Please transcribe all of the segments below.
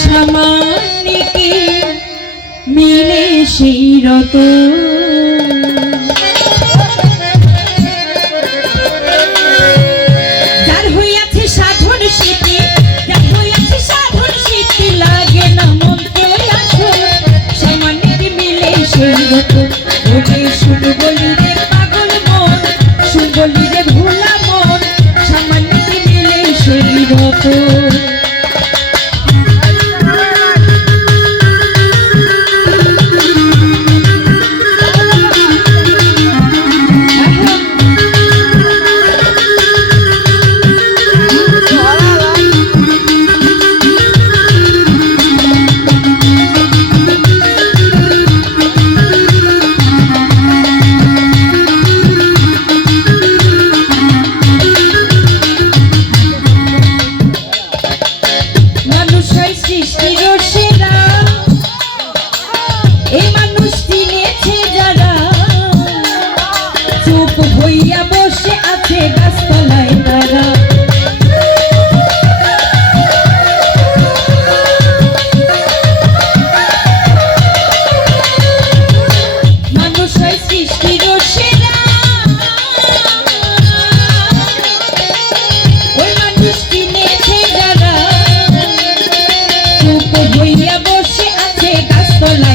সামানিকে মিলে সেই রত। যার হইয়াছে সাধন সেটি যার হইয়াছে সাধন লাগে না মন্ত্র আসো মিলে সেই রত।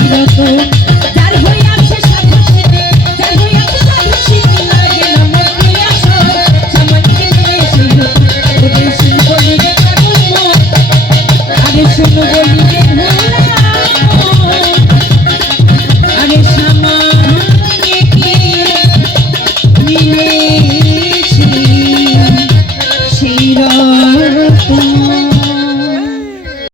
রকম